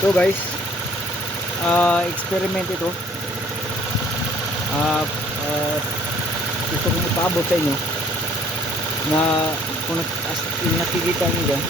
So guys, experiment ito. uh, uh, Gusto kong ipaabot sa inyo na kung nakikita nyo dyan,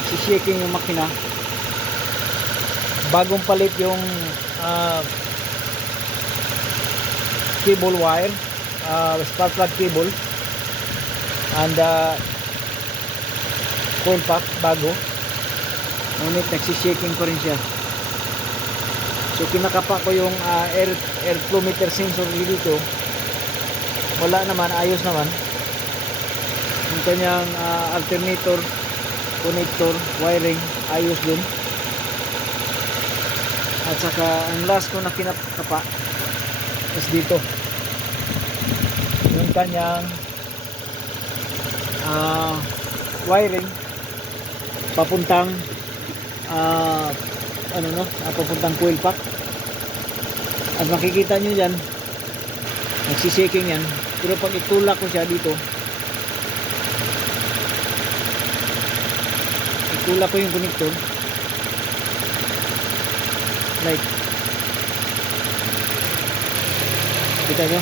nagsishaking yung makina. Bagong palit yung cable wire, spark plug cable, and coil pack bago, ngunit nagsishaking pa rin siya. So kinakapa ko yung air flow meter sensor dito, wala naman, ayos naman yung kanyang alternator, connector, wiring, ayos din. At saka ang last ko na kinakapa is dito yung kanyang wiring papuntang papuntang coil pack. At makikita nyo dyan, nagsishaking yan, pero pag itulak ko siya dito, itulak ko yung connector, like, kita nyo,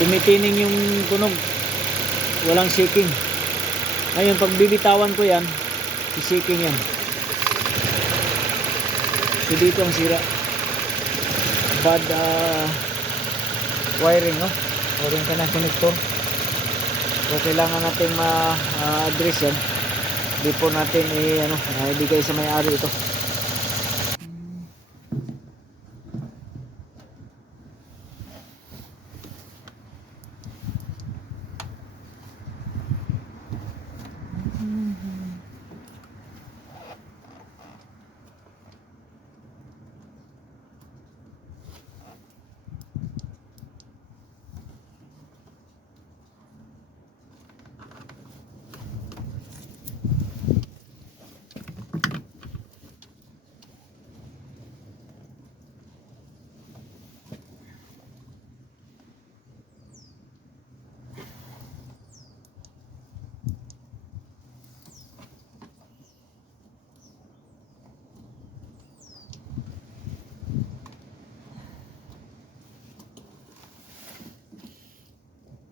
tumitining yung tunog, walang shaking. Ngayon pag bibitawan ko yan, shaking yan. So dito ang sira, bad wiring, no? Wiring ka ng connector. So kailangan natin ma-address yan before natin ibigay sa may-ari ito.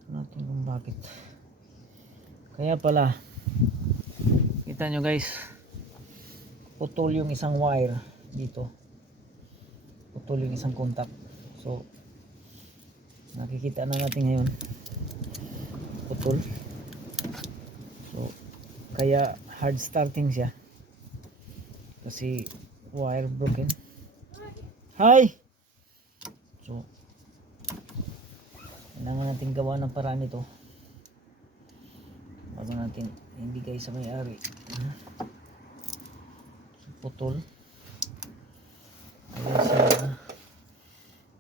Natin kung bakit kaya pala. Kita nyo guys, putol yung isang wire dito, putol yung isang contact. So nakikita na natin ngayon, putol. So kaya hard starting siya kasi wire broken. Hi! So kailangan natin gawa ng paraan ito bago natin ibigay sa may-ari. So putol, ayan siya,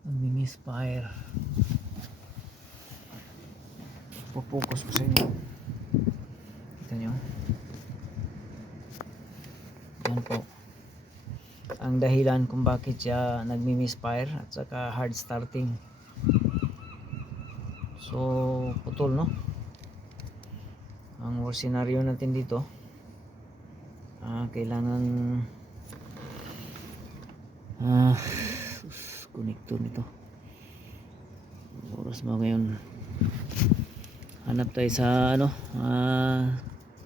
nag-misfire. Pupokus ko sa inyo, kita nyo, yan po ang dahilan kung bakit siya nag-misfire at saka hard starting. So putol, no? Ang worst scenario natin dito, kailangan connector nito. Oras mo ngayon, hanap tayo sa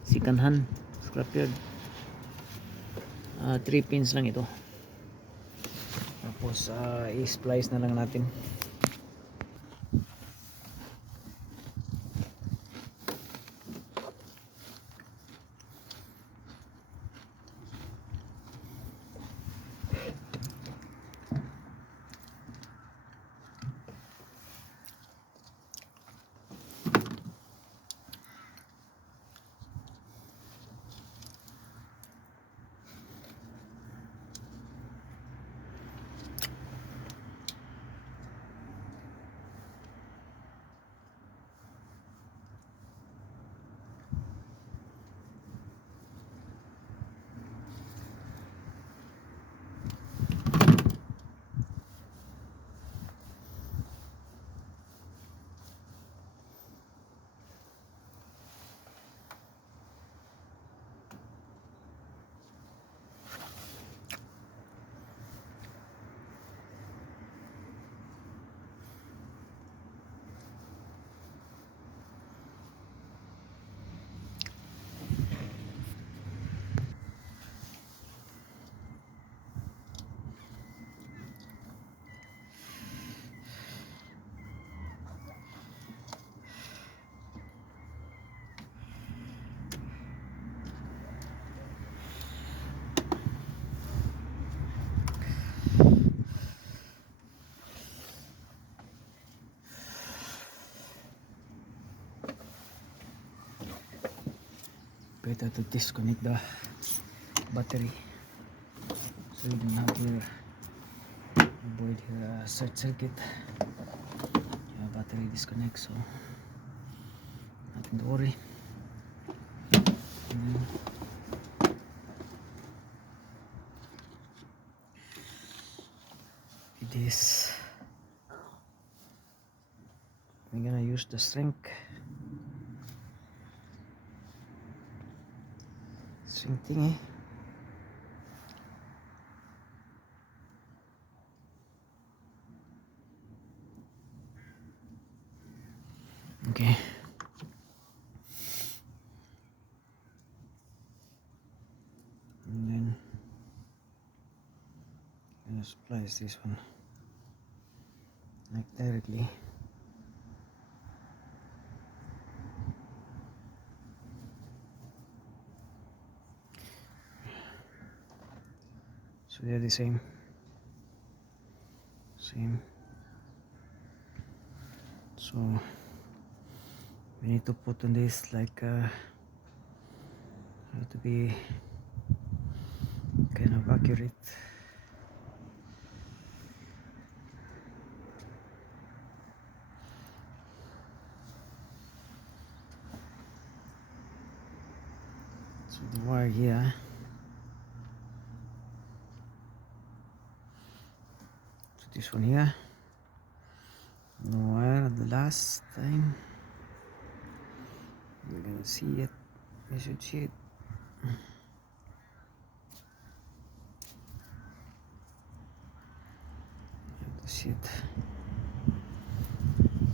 sikanhan, scrapyard. 3 pins lang ito, tapos i-splice na lang natin. better to disconnect the battery so you don't have here avoid here short circuit. Battery disconnect, so nothing to worry. It is, we're gonna use the string thingy. Okay. And then I'm gonna splice this one like directly. So they're the same. So we need to put on this like have to be kind of accurate. So the wire here, so this one here, no wire. The last time you're gonna see it, you should see it. See it.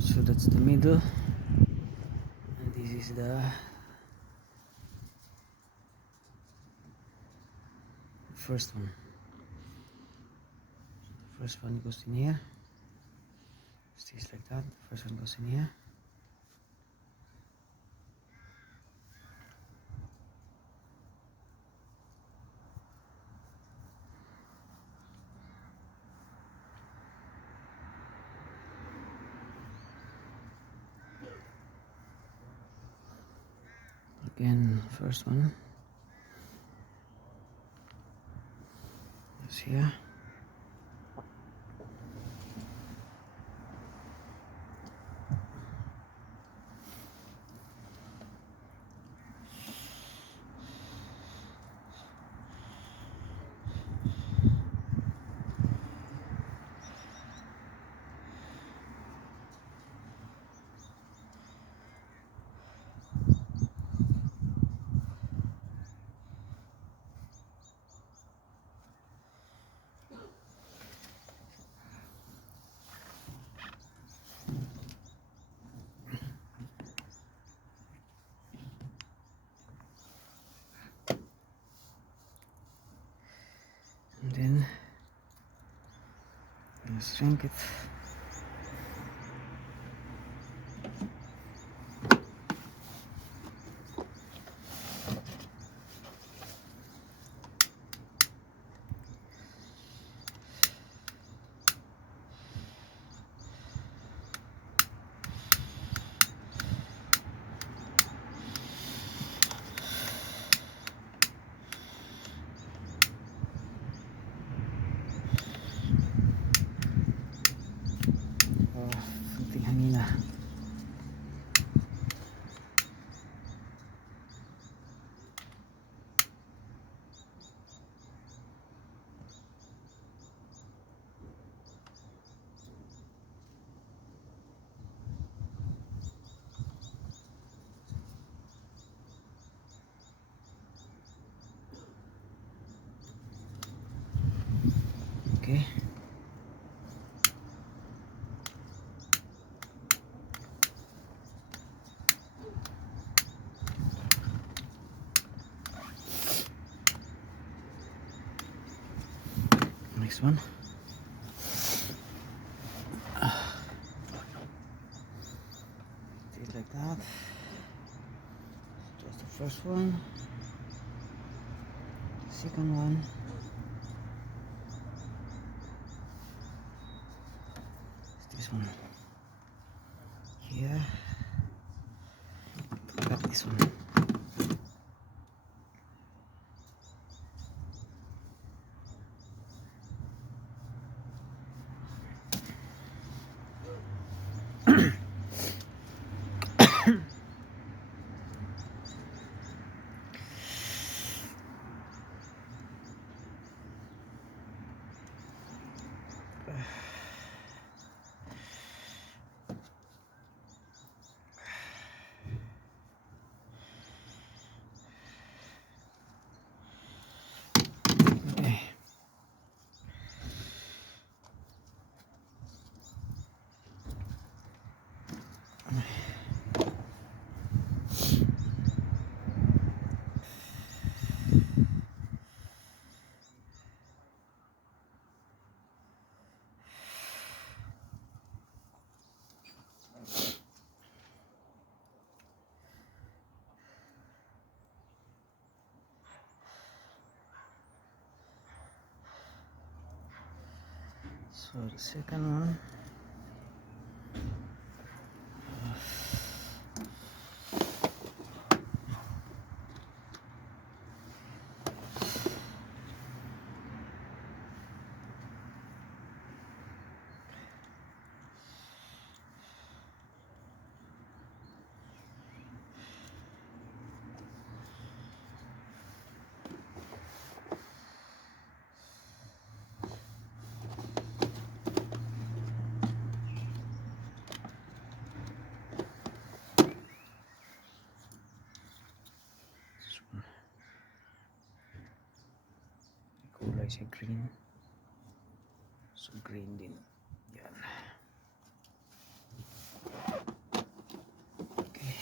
So that's the middle, and this is the first one. The first one goes in here, stays like that. The first one goes in here. Again, first one is here. And then let's shrink it. Kunting hangin na. Okay. Next one. Just like that. Just the first one. Second one. This one here. Got this one. So the second one. Kulay siya green. So green din. Yan. Okay.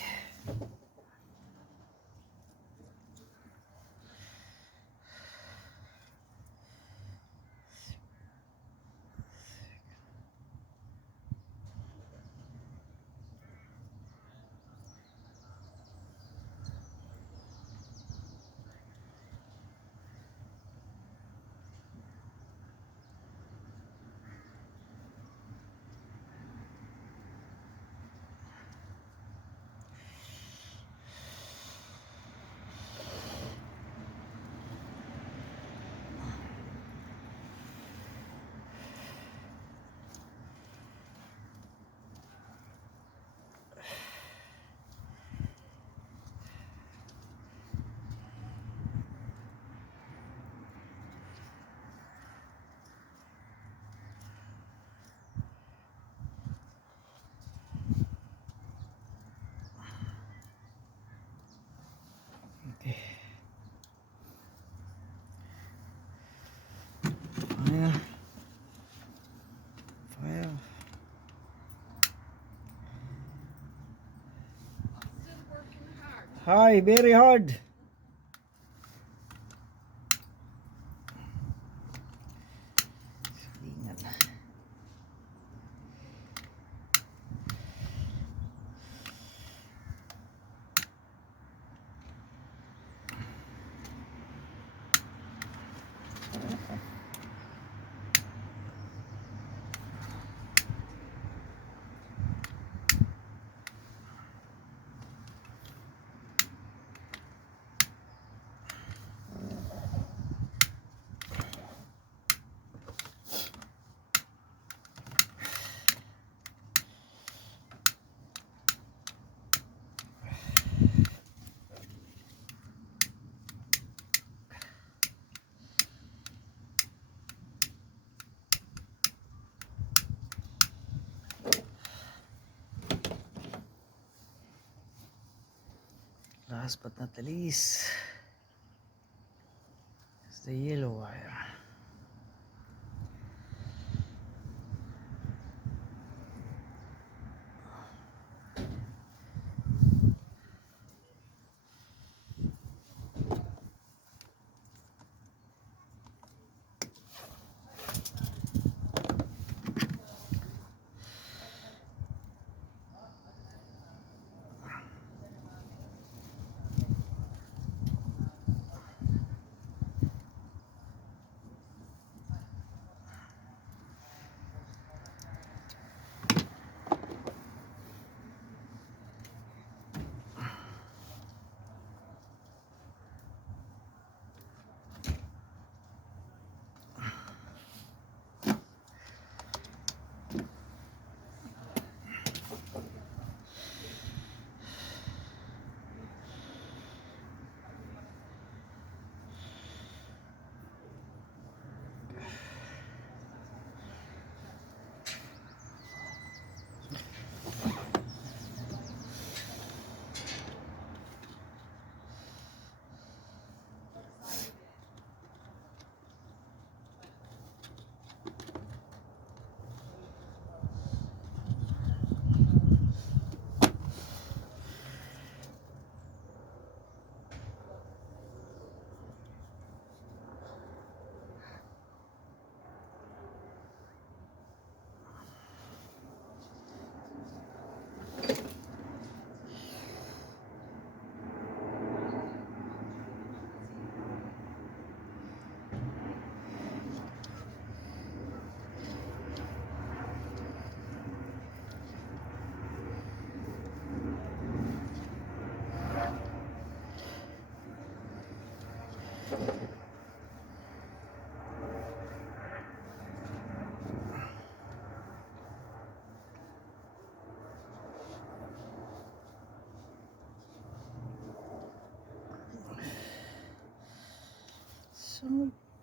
Okay. Fire. Fire. Still working hard. Hi, very hard. Salingan. Last but not the least is the yellow wire. So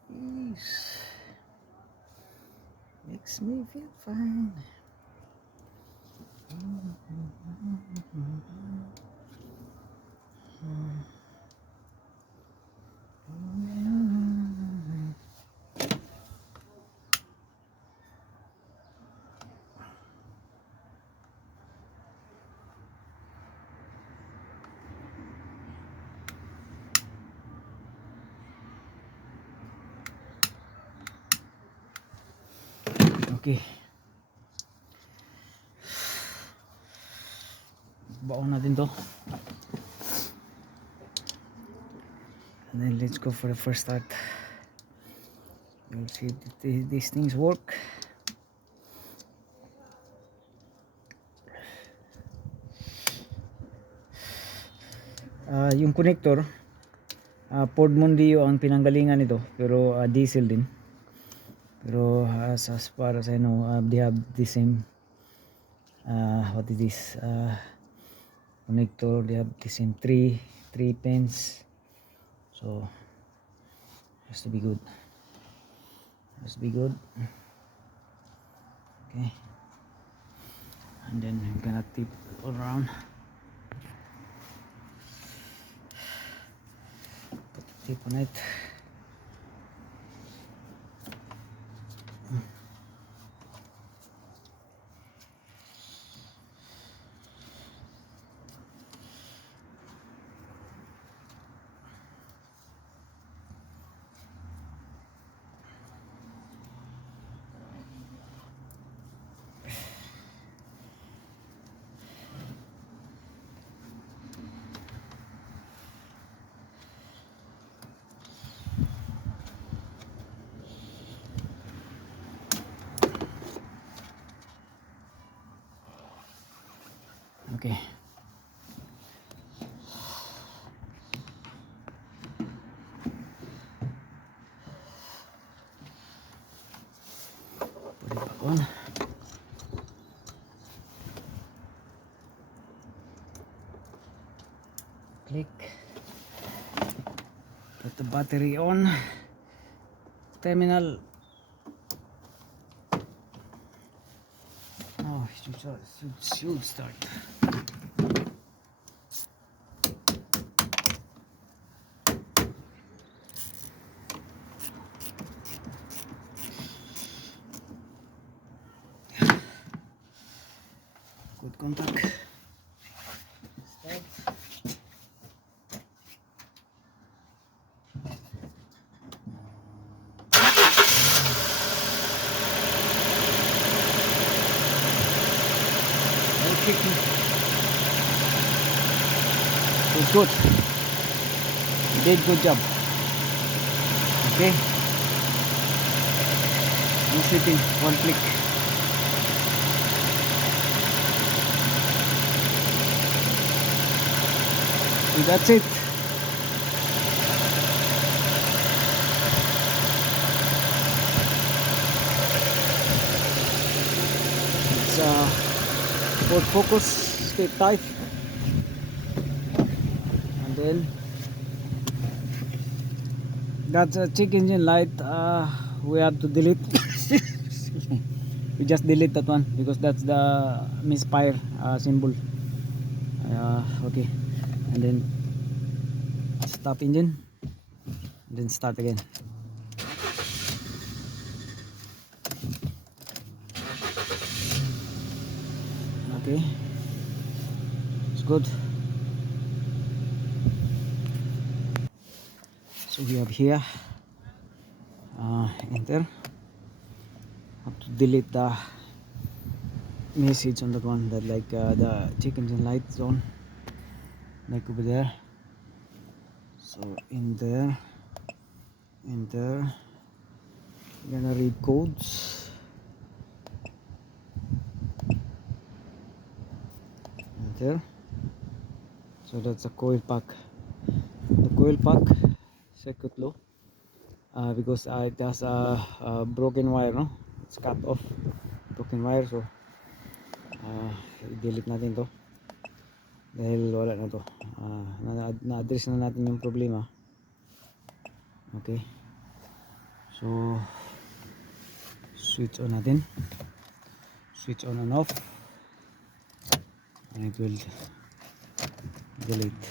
peace makes me feel fine. Okay. Baon natin to. And then let's go for the first start. You'll see these things work. Yung connector, Ford Mondeo ang pinanggalingan nito, pero diesel din. Pero as far as I know, they have the same what is this connector. They have the same three pins, so has to be good. Okay, and then I'm gonna tip all around, put the tip on it. Okay. Put it back on. Click. Put the battery on. Terminal. Oh, it should start. Good contact. Start. Okay. Good. You did good job. Okay. No sitting. One click. And that's it. It's Ford Focus. Stay tight. And then that's a check engine light. We have to delete. We just delete that one because that's the misfire symbol. Okay, and then stop engine, and then start again. Okay, it's good. So we have here enter. Have to delete the message on that one, that like the check engine light zone, like over there. So in there, enter. You're gonna read codes. Enter. So that's a coil pack. The coil pack circuit low, because it has a broken wire, no? It's cut off, broken wire. So i-delete natin to dahil wala na to. Na-address na natin yung problema. Okay, so switch on natin, switch on and off, and it will delete.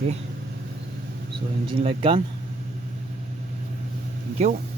Okay, so engine light gone. Thank you.